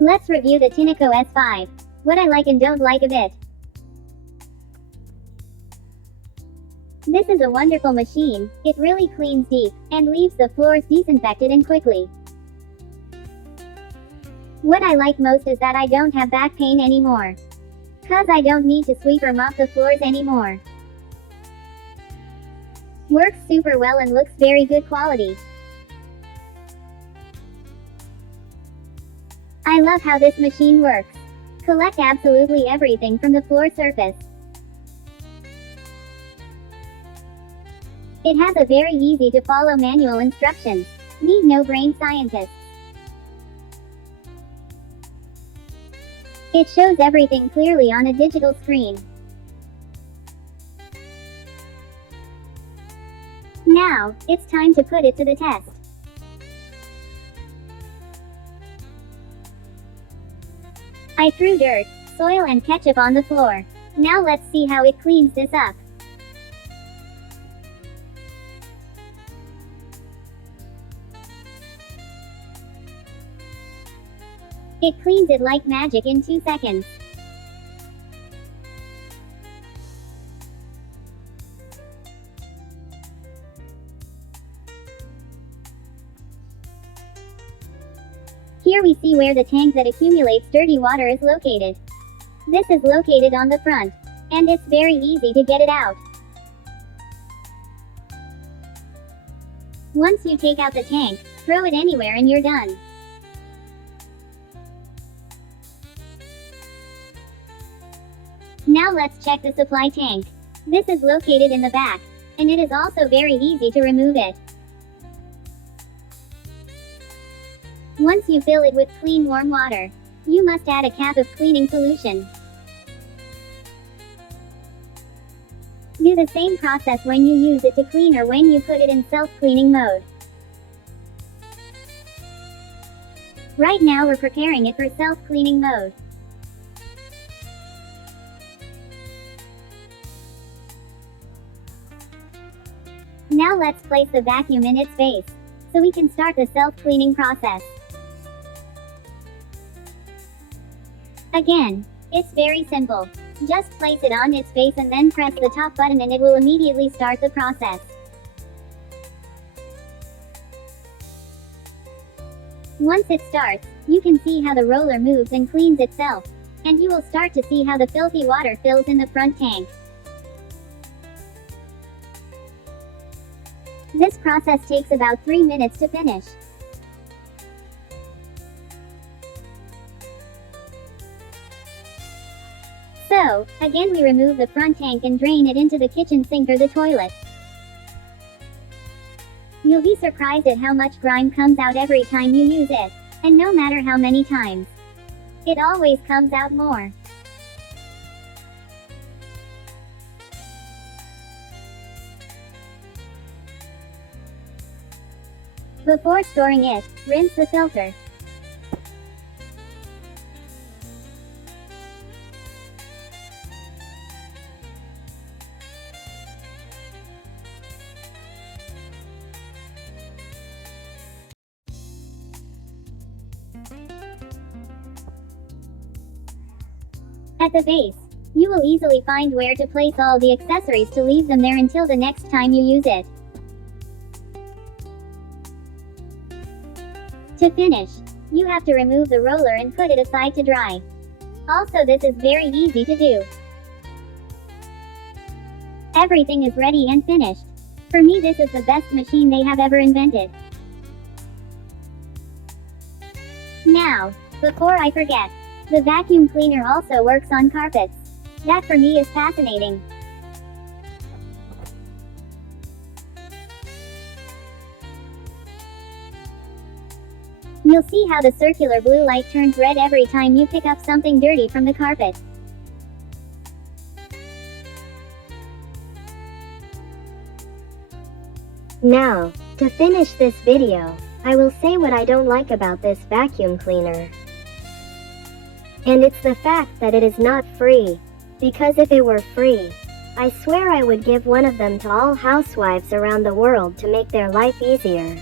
Let's review the Tineco S5. What I like and don't like of it. This is a wonderful machine. It really cleans deep, and leaves the floors disinfected and quickly. What I like most is that I don't have back pain anymore. 'Cause I don't need to sweep or mop the floors anymore. Works super well and looks very good quality. I love how this machine works. Collect absolutely everything from the floor surface. It has a very easy to follow manual instructions. Need no brain scientists. It shows everything clearly on a digital screen. Now, it's time to put it to the test. I threw dirt, soil and ketchup on the floor. Now let's see how it cleans this up. It cleans it like magic in 2 seconds. Here we see where the tank that accumulates dirty water is located. This is located on the front, and it's very easy to get it out. Once you take out the tank, throw it anywhere and you're done. Now let's check the supply tank. This is located in the back, and it is also very easy to remove it. Once you fill it with clean warm water, you must add a cap of cleaning solution. Do the same process when you use it to clean or when you put it in self-cleaning mode. Right now we're preparing it for self-cleaning mode. Now let's place the vacuum in its base, so we can start the self-cleaning process. Again, it's very simple. Just place it on its base and then press the top button and it will immediately start the process. Once it starts, you can see how the roller moves and cleans itself, and you will start to see how the filthy water fills in the front tank. This process takes about 3 minutes to finish. So, again we remove the front tank and drain it into the kitchen sink or the toilet. You'll be surprised at how much grime comes out every time you use it, and no matter how many times, it always comes out more. Before storing it, rinse the filter. At the base, you will easily find where to place all the accessories to leave them there until the next time you use it. To finish, you have to remove the roller and put it aside to dry. Also, this is very easy to do. Everything is ready and finished. For me, this is the best machine they have ever invented. Now, before I forget, the vacuum cleaner also works on carpets. That for me is fascinating. You'll see how the circular blue light turns red every time you pick up something dirty from the carpet. Now, to finish this video, I will say what I don't like about this vacuum cleaner. And it's the fact that it is not free. Because if it were free, I swear I would give one of them to all housewives around the world to make their life easier.